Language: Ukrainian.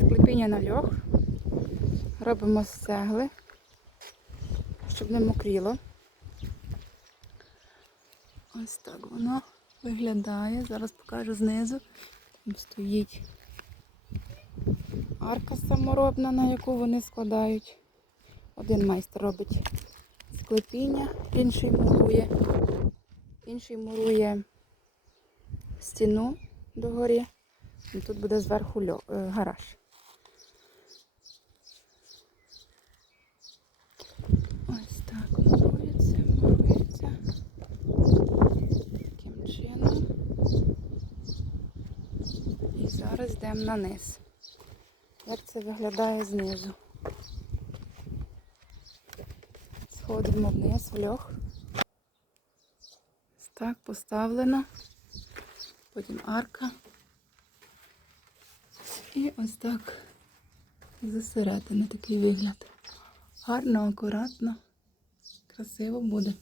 Склепіння на льох. Робимо з цегли, щоб не мокріло. Ось так воно виглядає. Зараз покажу знизу. Там стоїть арка саморобна, на яку вони складають. Один майстер робить склепіння, інший мурує, інший мурує стіну догорі. І тут буде зверху е, гараж. Ось так мурується, мурується. Таким чином. І зараз йдемо на низ. Як це виглядає знизу? Сходимо вниз в льох. Так поставлено. Потім арка. І ось так зсередини такий вигляд. Гарно, акуратно, красиво буде.